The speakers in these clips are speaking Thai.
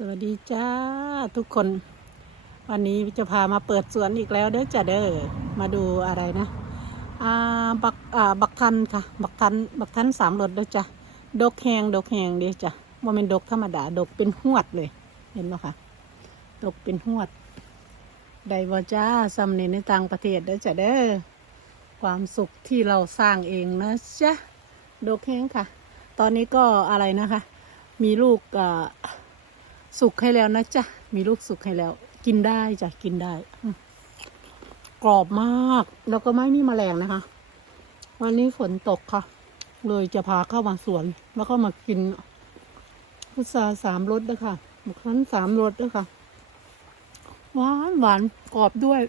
สวัสดีจ้าทุกคน วันนี้จะพามาเปิดสวนอีกแล้วเด้อจ้าเด้อมาดูอะไรนะอ่าบักอ่าบักทันค่ะ บักทันบักทันสามรสเด้อจ้ะดกแหงดกแหงเด้อจ้ะว่าเป็นดกธรรมดาดกเป็นหวดเลย เห็นไหมคะดกเป็นหวดได้บ่จ้าซัมเนในต่างประเทศเด้อจ้าเด้อความสุขที่เราสร้างเองนะจ๊ะดกแหงค่ะ ตอนนี้ก็อะไรนะคะ มีลูกอ่า สุกให้แล้วนะจ๊ะ มีลูกสุกให้แล้ว กินได้จ้ะกินได้ กรอบมาก แล้วก็ไม่มีแมลงนะคะ วันนี้ฝนตกค่ะ เลยจะพาเข้ามาสวน แล้วก็มากินพุทราสามรสด้วยค่ะหมกคั้นสามรสด้วยค่ะ หวานหวานกรอบด้วย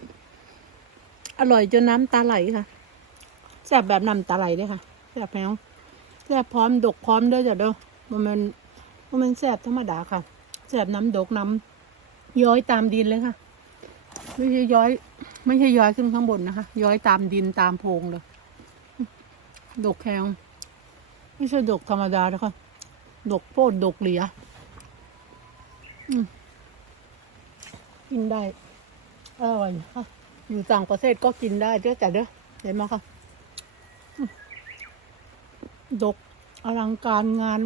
อร่อยจนน้ำตาไหลค่ะแซ่บแบบน้ำตาไหลเลยค่ะแซ่บแล้วแซ่บพร้อมดกพร้อมด้วยจ้ะเด้อมันมันมันแซ่บธรรมดาค่ะ แสบน้ำดกน้ำย้อยตามดินเลยค่ะ ไม่ใช่ย้อย ไม่ใช่ย้อยขึ้นข้างบนนะคะ ย้อยตามดินตามโพรงเลยดกแข็งไม่ใช่ดกธรรมดานะคะดกโพดดกเหลียกินได้อร่อยค่ะอยู่ต่างประเทศก็กินได้เด้อแต่เด้อเห็นไหมคะดกอลังการงาน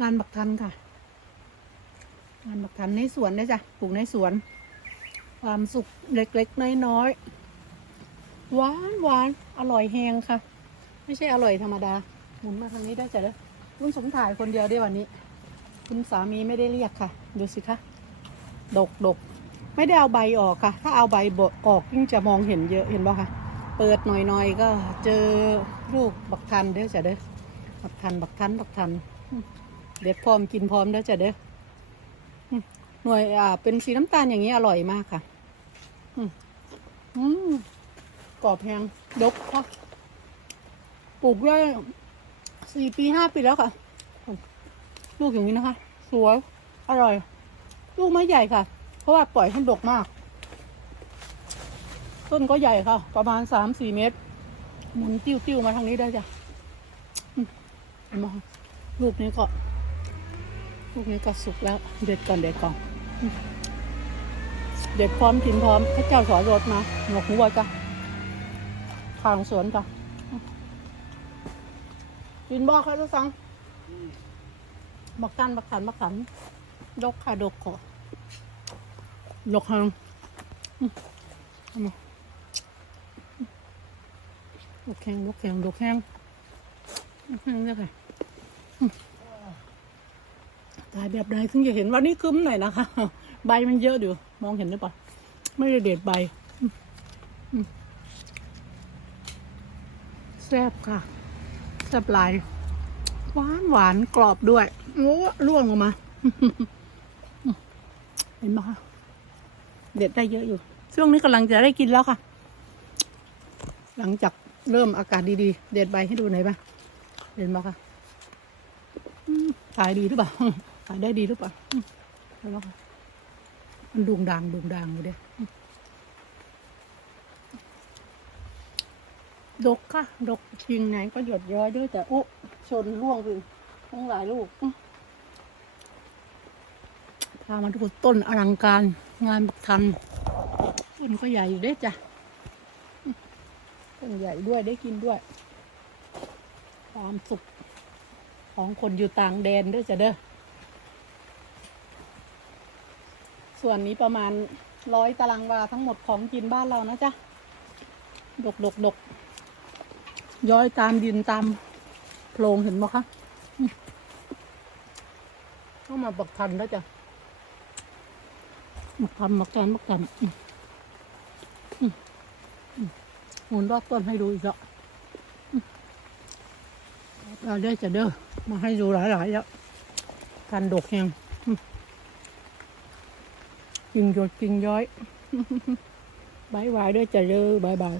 งานบักทันค่ะ งานบักทันในสวนนะจ๊ะปลูกในสวน ความสุขเล็กๆน้อยๆหวานหวานอร่อยแหงค่ะ ไม่ใช่อร่อยธรรมดาหมุนมาทางนี้ได้จ้ะเด้อคุณสมถ่ายคนเดียวได้วันนี้ คุณสามีไม่ได้เรียกค่ะ ดูสิคะดกดกไม่ได้เอาใบออกค่ะ ถ้าเอาใบออกยิ่งจะมองเห็นเยอะเห็นป่ะคะเปิดหน่อยๆก็เจอลูกบักทันเด้อจ้ะเด้อบักทันบักทันบักทันเด็ดพร้อมกินพร้อมเด้อจ้ะเด้อ หน่วยอ่าเป็นสีน้ำตาลอย่างนี้อร่อยมากค่ะ อืมอืมกรอบแพงดกค่ะปลูกได้สี่ปีห้าปีแล้วค่ะ ลูกอย่างนี้นะคะ สวย อร่อย ลูกไม่ใหญ่ค่ะ เพราะว่าปล่อยให้ดกมาก ต้นก็ใหญ่ค่ะ ประมาณสามสี่เมตร หมุนติ้วๆมาทางนี้ได้จ้ะมเห็นไหมลูกนี้ก็ ลูกนี้ก็สุกแล้ว เด็ดก่อนเด็ดก่อน เด็ดพร้อมกินพร้อมพระเจ้าสอนรถมาหนวกหัวจ้ะทางสวนจ้ะกินบ่ค่ะทุกสังบักกันบักขันบักขันดกค่ะดกขอดกหางอืมเอามาดกแข็งดกแข็งดกแข็งแข็งเนี่ยค่ะ ถ่ายแบบใดถึงจะเห็นวันนี้คึ้มหน่อยนะคะ ใบมันเยอะอยู่มองเห็นหรือเปล่าไม่ได้เด็ดใบแซ่บค่ะแซ่บลายหวานหวานกรอบด้วยโอ้ร่วงออกมา เห็นไหมคะเด็ดได้เยอะอยู่ ช่วงนี้กำลังจะได้กินแล้วค่ะ หลังจากเริ่มอากาศดีๆ เด็ดใบให้ดูหน่อยปะเห็นไหมคะขายดีหรือเปล่า ขายได้ดีหรือเปล่าอืมเห็นไหมคะมันดุงดังดุงดังอยู่เด้อดกค่ะ ดกจริงไหนก็หยดย้อยด้วยแต่โอ้ชนร่วงไปทั้งหลายลูกอืมพามาดูต้นอลังการงานบักทันต้นก็ใหญ่อยู่ด้จ้ะต้นใหญ่ด้วยได้กินด้วย ความสุขของคนอยู่ต่างแดนด้วยจ้ะเด้อ ส่วนนี้ประมาณร้อยตารางวาทั้งหมดของกินบ้านเรานะจ๊ะ ดกดกดกย้อยตามดินตามโพรงเห็นไหมคะอืมเข้ามาบักทันแล้วจ้ะบักทันบักทันบักทันหมุนรอบต้นให้ดูอีกแล้วอืมเราได้จะเด้อมาให้ดูหลายๆแล้วทันดกแหง กิ่งหยดกิ่งย้อยบายบายด้วยจะเด้อบายบาย